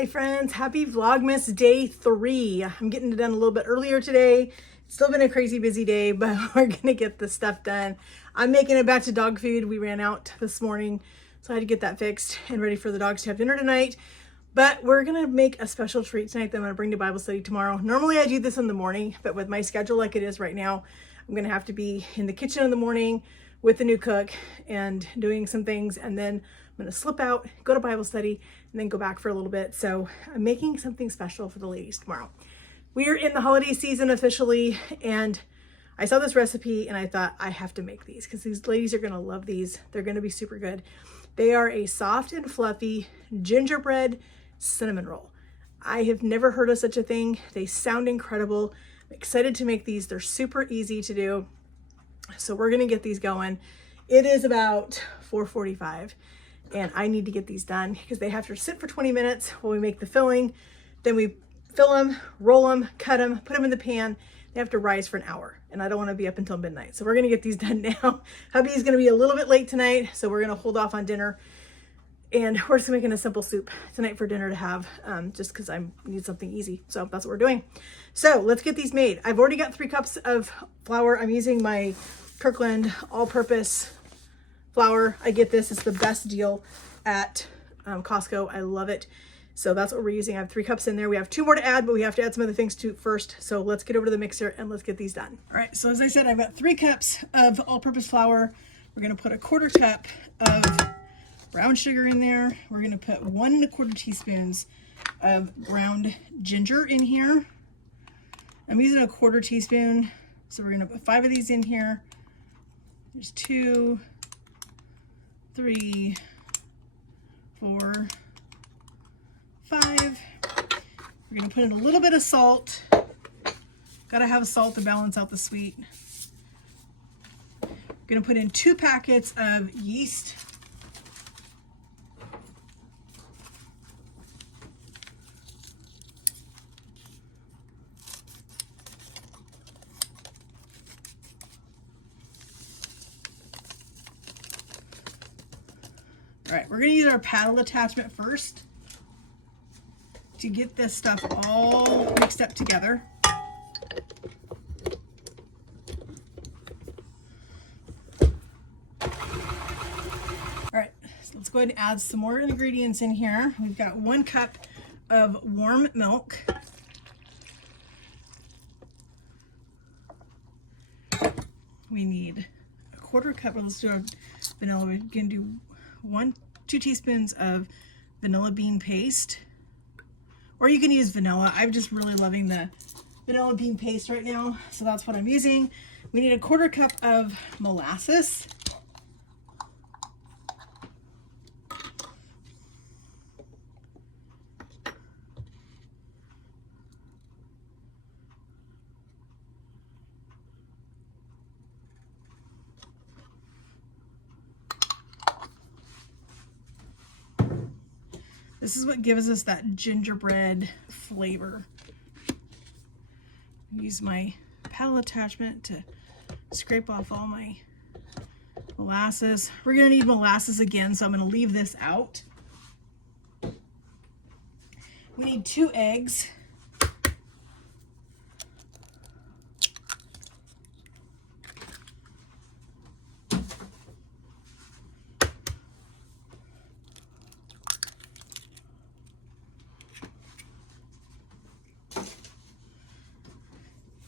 Hi friends, happy Vlogmas day 3. I'm getting it done a little bit earlier today. It's still been a crazy busy day, but we're gonna get this stuff done. I'm making a batch of dog food. We ran out this morning, so I had to get that fixed and ready for the dogs to have dinner tonight. But we're gonna make a special treat tonight that I'm gonna bring to Bible study tomorrow. Normally I do this in the morning, but with my schedule like it is right now, I'm gonna have to be in the kitchen in the morning with the new cook and doing some things, and then I'm gonna slip out, go to Bible study, and then go back for a little bit. So I'm making something special for the ladies tomorrow. We are in the holiday season officially, and I saw this recipe and I thought I have to make these because these ladies are gonna love these. They're gonna be super good. They are a soft and fluffy gingerbread cinnamon roll. I have never heard of such a thing. They sound incredible. I'm excited to make these. They're super easy to do. So we're gonna get these going. It is about 4:45 and I need to get these done because they have to sit for 20 minutes while we make the filling. Then we fill them, roll them, cut them, put them in the pan. They have to rise for an hour and I don't wanna be up until midnight. So we're gonna get these done now. Hubby is gonna be a little bit late tonight, so we're gonna hold off on dinner. And we're just making a simple soup tonight for dinner to have, just because I need something easy. So that's what we're doing. So let's get these made. I've already got 3 cups of flour. I'm using my Kirkland all-purpose flour. I get this. It's the best deal at Costco. I love it. So that's what we're using. I have 3 cups in there. We have 2 more to add, but we have to add some other things too first. So let's get over to the mixer and let's get these done. All right, so as I said, I've got 3 cups of all-purpose flour. We're gonna put a 1/4 cup of brown sugar in there. We're gonna put 1 1/4 teaspoons of ground ginger in here. I'm using a 1/4 teaspoon, so we're gonna put 5 of these in here. There's 2, 3, 4, 5. We're gonna put in a little bit of salt. Gotta have salt to balance out the sweet. We're gonna put in 2 packets of yeast. All right, we're gonna use our paddle attachment first to get this stuff all mixed up together. All right, so let's go ahead and add some more ingredients in here. We've got 1 cup of warm milk. We need a 1/4 cup, or let's do our vanilla. We're gonna do 2 teaspoons of vanilla bean paste, or you can use vanilla. I'm just really loving the vanilla bean paste right now, so that's what I'm using. We need a 1/4 cup of molasses. This is what gives us that gingerbread flavor. Use my paddle attachment to scrape off all my molasses. We're gonna need molasses again, so I'm gonna leave this out. We need 2 eggs.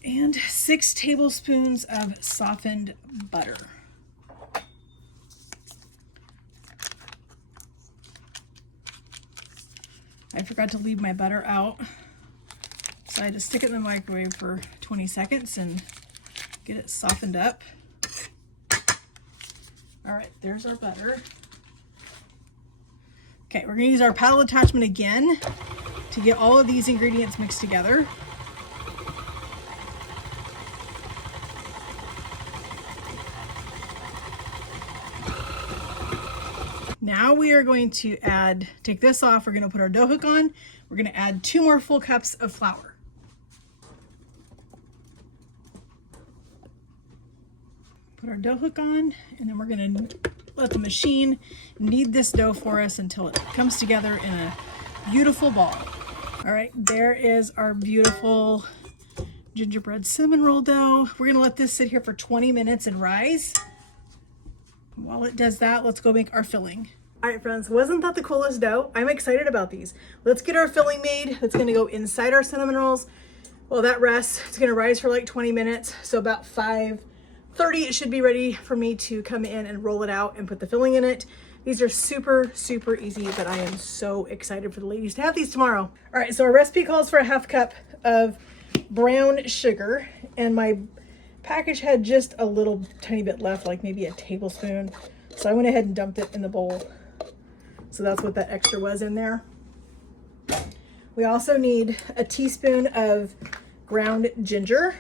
And 6 tablespoons of softened butter. I forgot to leave my butter out, so I had to stick it in the microwave for 20 seconds and get it softened up. All right, there's our butter. Okay, we're gonna use our paddle attachment again to get all of these ingredients mixed together. Now we are going to take this off. We're going to put our dough hook on. We're going to add 2 more full cups of flour. Put our dough hook on, and then we're going to let the machine knead this dough for us until it comes together in a beautiful ball. All right, there is our beautiful gingerbread cinnamon roll dough. We're gonna let this sit here for 20 minutes and rise. While it does that, let's go make our filling. All right, friends, wasn't that the coolest dough? I'm excited about these. Let's get our filling made. That's gonna go inside our cinnamon rolls. While that rests, it's gonna rise for like 20 minutes. So about 5:30, it should be ready for me to come in and roll it out and put the filling in it. These are super, super easy, but I am so excited for the ladies to have these tomorrow. All right, so our recipe calls for a 1/2 cup of brown sugar, and my package had just a little tiny bit left, like maybe a tablespoon. So I went ahead and dumped it in the bowl. So that's what that extra was in there. We also need a teaspoon of ground ginger.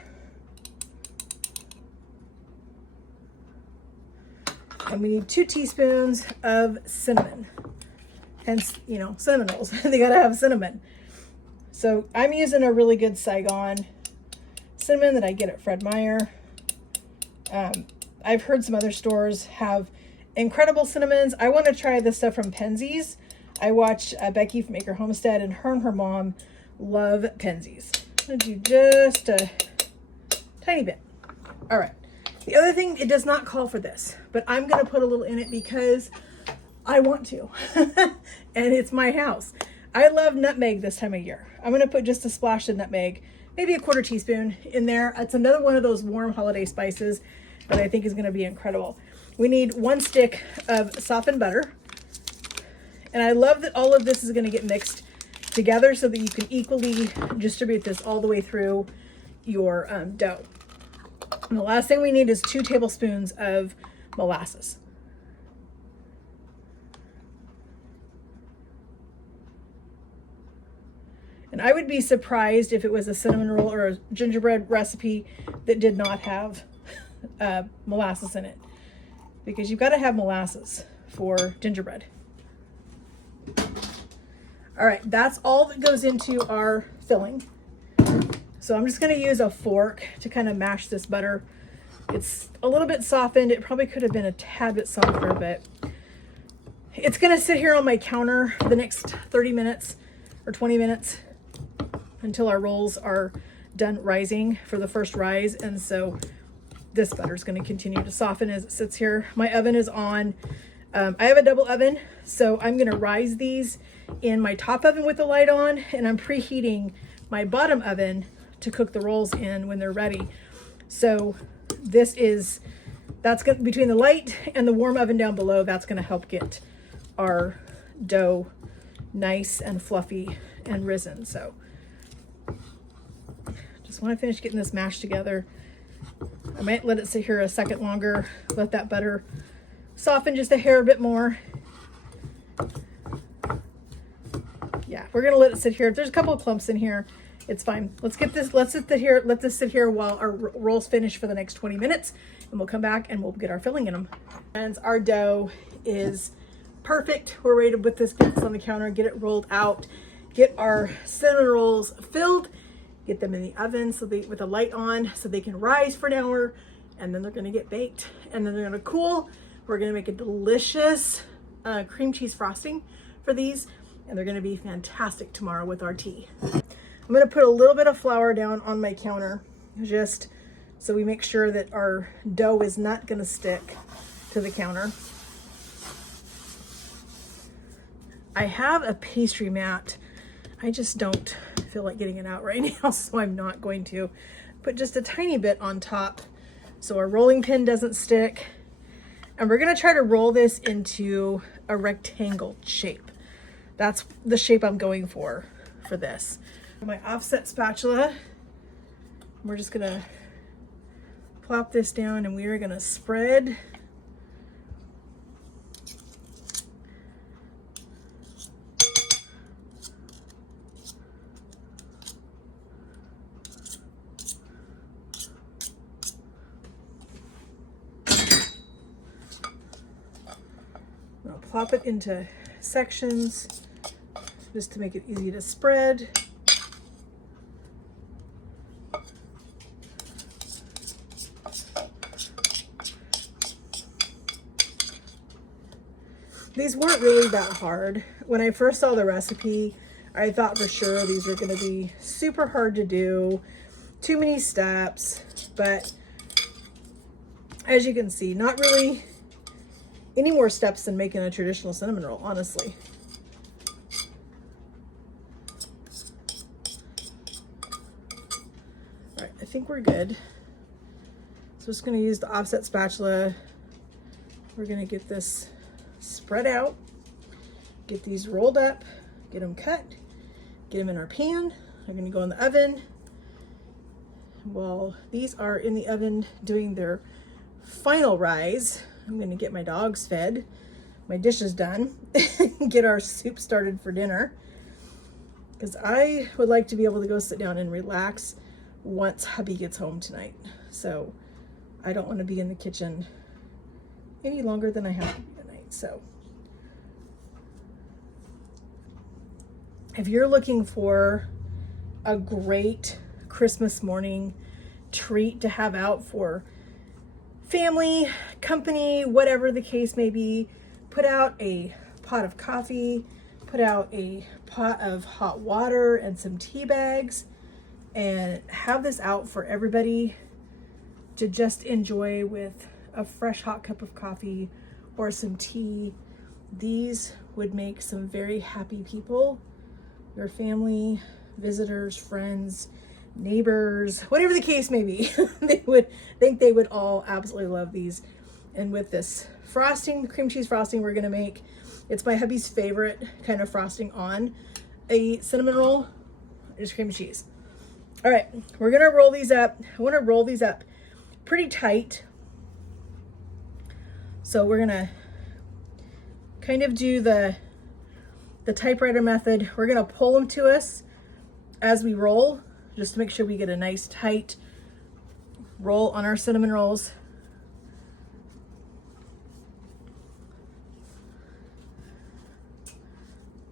And we need 2 teaspoons of cinnamon. Hence, you know, cinnamon rolls. They gotta have cinnamon. So I'm using a really good Saigon cinnamon that I get at Fred Meyer. I've heard some other stores have incredible cinnamons. I want to try this stuff from Penzeys. I watched Becky from Maker Homestead, and her mom love Penzeys. I'm gonna do just a tiny bit. All right. The other thing, it does not call for this, but I'm gonna put a little in it because I want to, and it's my house. I love nutmeg this time of year. I'm gonna put just a splash of nutmeg, maybe a 1/4 teaspoon in there. It's another one of those warm holiday spices that I think is gonna be incredible. We need 1 stick of softened butter. And I love that all of this is gonna get mixed together so that you can equally distribute this all the way through your dough. And the last thing we need is 2 tablespoons of molasses. And I would be surprised if it was a cinnamon roll or a gingerbread recipe that did not have molasses in it, because you've got to have molasses for gingerbread. All right, that's all that goes into our filling. So I'm just going to use a fork to kind of mash this butter. It's a little bit softened. It probably could have been a tad bit softer, but it's going to sit here on my counter the next 30 minutes or 20 minutes until our rolls are done rising for the first rise. And so this butter is going to continue to soften as it sits here. My oven is on. I have a double oven, so I'm going to rise these in my top oven with the light on, and I'm preheating my bottom oven to cook the rolls in when they're ready. So that's going between the light and the warm oven down below, that's going to help get our dough nice and fluffy and risen. So just want to finish getting this mashed together. I might let it sit here a second longer, let that butter soften just a hair bit more. Yeah, we're gonna let it sit here. If there's a couple of clumps in here, it's fine. Let's get this, let this sit here while our rolls finish for the next 20 minutes, and we'll come back and we'll get our filling in them. And our dough is perfect. We're ready to put this on the counter, get it rolled out, get our cinnamon rolls filled, get them in the oven with the light on so they can rise for an hour, and then they're gonna get baked, and then they're gonna cool. We're gonna make a delicious cream cheese frosting for these, and they're gonna be fantastic tomorrow with our tea. I'm gonna put a little bit of flour down on my counter, just so we make sure that our dough is not gonna stick to the counter. I have a pastry mat. I just don't feel like getting it out right now, so I'm not going to. Put just a tiny bit on top so our rolling pin doesn't stick. And we're gonna try to roll this into a rectangle shape. That's the shape I'm going for this. My offset spatula, we're just gonna plop this down, and we are gonna spread plop it into sections just to make it easy to spread. These weren't really that hard. When I first saw the recipe, I thought for sure these were going to be super hard to do, too many steps, but as you can see, not really any more steps than making a traditional cinnamon roll, honestly. All right, I think we're good. So just going to use the offset spatula. We're going to get this spread out, get these rolled up, get them cut, get them in our pan. They're going to go in the oven. While these are in the oven doing their final rise, I'm going to get my dogs fed, my dishes done, and get our soup started for dinner. Because I would like to be able to go sit down and relax once hubby gets home tonight. So I don't want to be in the kitchen any longer than I have to be tonight. So if you're looking for a great Christmas morning treat to have out for family, company, whatever the case may be, put out a pot of coffee, put out a pot of hot water and some tea bags, and have this out for everybody to just enjoy with a fresh hot cup of coffee or some tea. These would make some very happy people, your family, visitors, friends, neighbors, whatever the case may be. They would all absolutely love these. And with this frosting, cream cheese frosting we're gonna make, it's my hubby's favorite kind of frosting on a cinnamon roll, is cream cheese. All right, we're gonna roll these up. I wanna roll these up pretty tight. So we're gonna kind of do the typewriter method. We're gonna pull them to us as we roll, just to make sure we get a nice tight roll on our cinnamon rolls.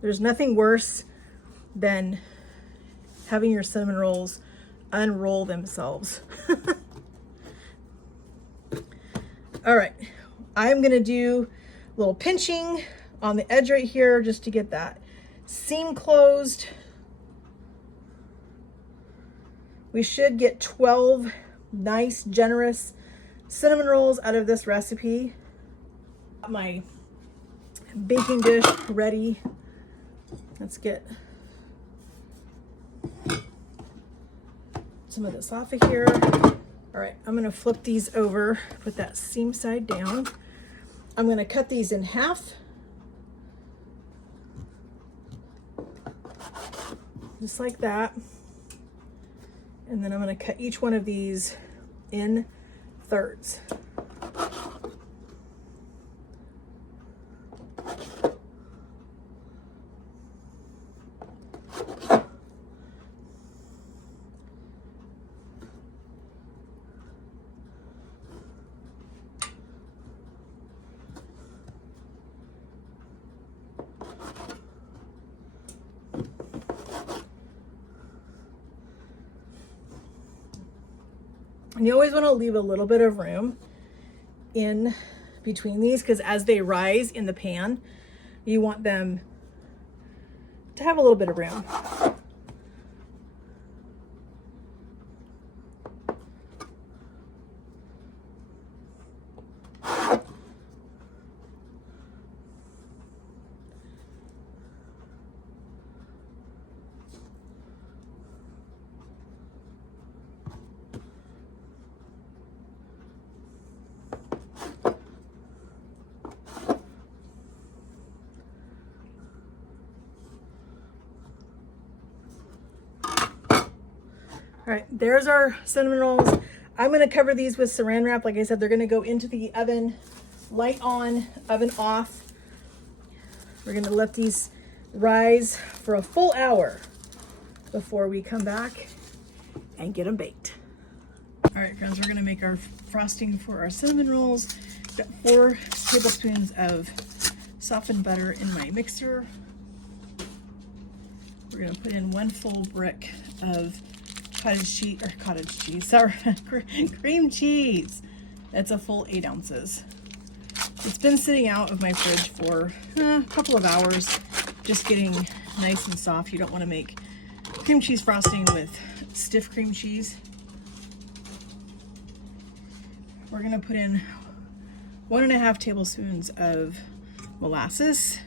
There's nothing worse than having your cinnamon rolls unroll themselves. All right, I'm gonna do a little pinching on the edge right here just to get that seam closed. We should get 12 nice, generous cinnamon rolls out of this recipe. Got my baking dish ready. Let's get some of this off of here. All right, I'm gonna flip these over, put that seam side down. I'm gonna cut these in half. Just like that. And then I'm gonna cut each one of these in thirds. And you always want to leave a little bit of room in between these, because as they rise in the pan, you want them to have a little bit of room. All right, there's our cinnamon rolls. I'm gonna cover these with saran wrap. Like I said, they're gonna go into the oven, light on, oven off. We're gonna let these rise for a full hour before we come back and get them baked. All right, friends, we're gonna make our frosting for our cinnamon rolls. Got 4 tablespoons of softened butter in my mixer. We're gonna put in 1 full brick of cream cheese. That's a full 8 ounces. It's been sitting out of my fridge for a couple of hours, just getting nice and soft. You don't want to make cream cheese frosting with stiff cream cheese. We're gonna put in 1.5 tablespoons of molasses.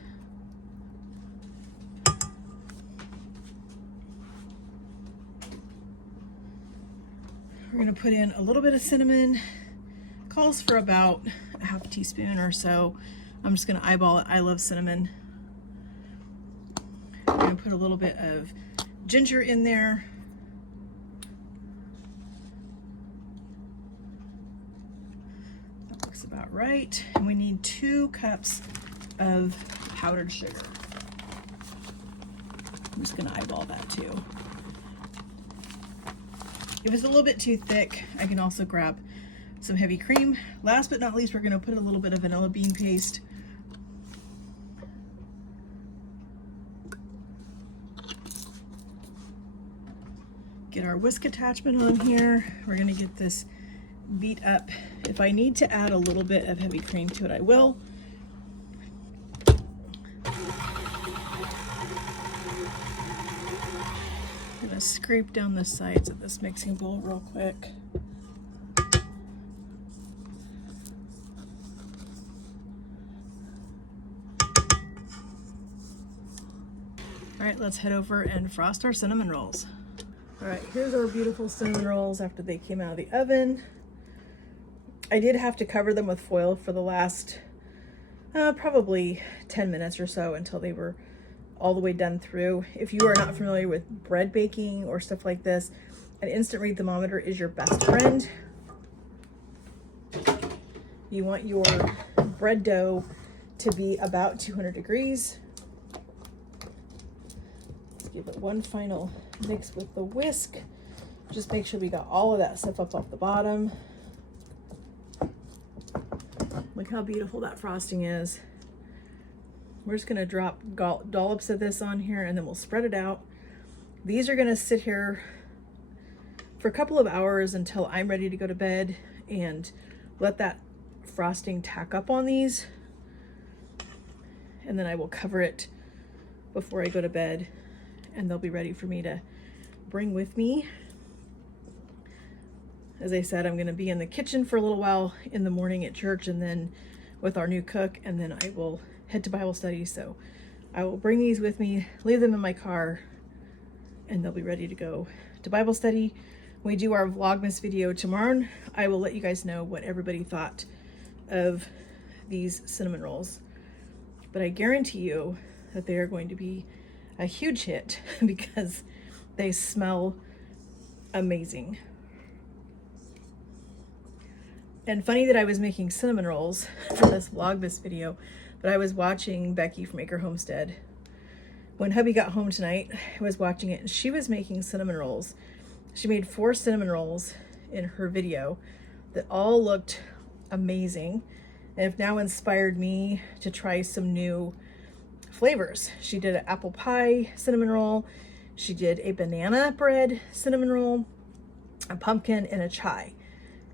We're gonna put in a little bit of cinnamon. Calls for about a half teaspoon or so. I'm just gonna eyeball it. I love cinnamon. I'm gonna put a little bit of ginger in there. That looks about right. And we need 2 cups of powdered sugar. I'm just gonna eyeball that too. If it's a little bit too thick, I can also grab some heavy cream. Last but not least, we're gonna put a little bit of vanilla bean paste. Get our whisk attachment on here. We're gonna get this beat up. If I need to add a little bit of heavy cream to it, I will. I'm gonna scrape down the sides of this mixing bowl real quick. All right, let's head over and frost our cinnamon rolls. All right, here's our beautiful cinnamon rolls after they came out of the oven. I did have to cover them with foil for the last probably 10 minutes or so until they were all the way done through. If you are not familiar with bread baking or stuff like this, an instant read thermometer is your best friend. You want your bread dough to be about 200 degrees. Give it one final mix with the whisk. Just make sure we got all of that stuff up off the bottom. Look how beautiful that frosting is. We're just gonna drop dollops of this on here and then we'll spread it out. These are gonna sit here for a couple of hours until I'm ready to go to bed and let that frosting tack up on these. And then I will cover it before I go to bed, and they'll be ready for me to bring with me. As I said, I'm gonna be in the kitchen for a little while in the morning at church and then with our new cook, and then I will head to Bible study. So I will bring these with me, leave them in my car, and they'll be ready to go to Bible study. When we do our Vlogmas video tomorrow, I will let you guys know what everybody thought of these cinnamon rolls. But I guarantee you that they are going to be a huge hit because they smell amazing. And funny that I was making cinnamon rolls for this Vlogmas video, but I was watching Becky from Acre Homestead. When hubby got home tonight, I was watching it and she was making cinnamon rolls. She made 4 cinnamon rolls in her video that all looked amazing and have now inspired me to try some new flavors. She did an apple pie cinnamon roll. She did a banana bread cinnamon roll, a pumpkin, and a chai.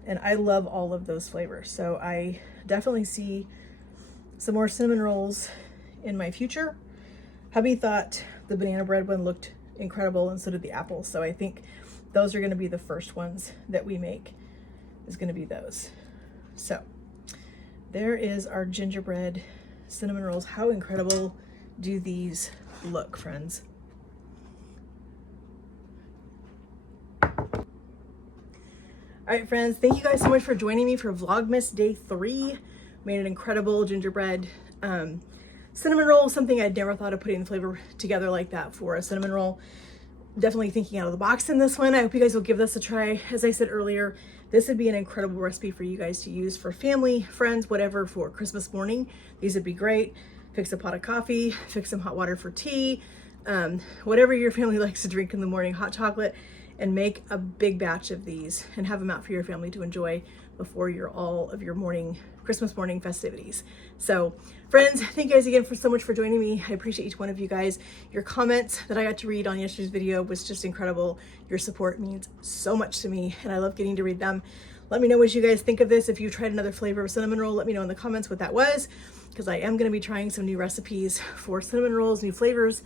And I love all of those flavors. So I definitely see some more cinnamon rolls in my future. Hubby thought the banana bread one looked incredible, and so did the apple. So I think those are gonna be the first ones that we make, is gonna be those. So there is our gingerbread cinnamon rolls. How incredible do these look, friends? All right, friends, thank you guys so much for joining me for Vlogmas Day 3. Made an incredible gingerbread cinnamon roll, something I'd never thought of putting the flavor together like that for a cinnamon roll. Definitely thinking out of the box in this one. I hope you guys will give this a try. As I said earlier, this would be an incredible recipe for you guys to use for family, friends, whatever, for Christmas morning. These would be great. Fix a pot of coffee, fix some hot water for tea, whatever your family likes to drink in the morning, hot chocolate, and make a big batch of these and have them out for your family to enjoy before all of your Christmas morning festivities. So friends, thank you guys again so much for joining me. I appreciate each one of you guys. Your comments that I got to read on yesterday's video was just incredible. Your support means so much to me and I love getting to read them. Let me know what you guys think of this. If you tried another flavor of cinnamon roll, let me know in the comments what that was, because I am going to be trying some new recipes for cinnamon rolls, new flavors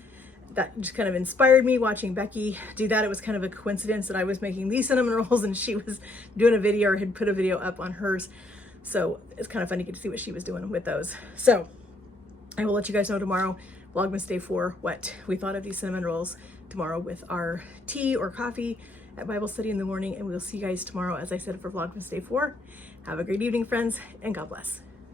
that just kind of inspired me watching Becky do that. It was kind of a coincidence that I was making these cinnamon rolls and she was doing a video or had put a video up on hers. So it's kind of fun to get to see what she was doing with those. So I will let you guys know tomorrow, Vlogmas Day 4, what we thought of these cinnamon rolls tomorrow with our tea or coffee at Bible study in the morning. And we'll see you guys tomorrow, as I said, for Vlogmas Day 4. Have a great evening, friends, and God bless.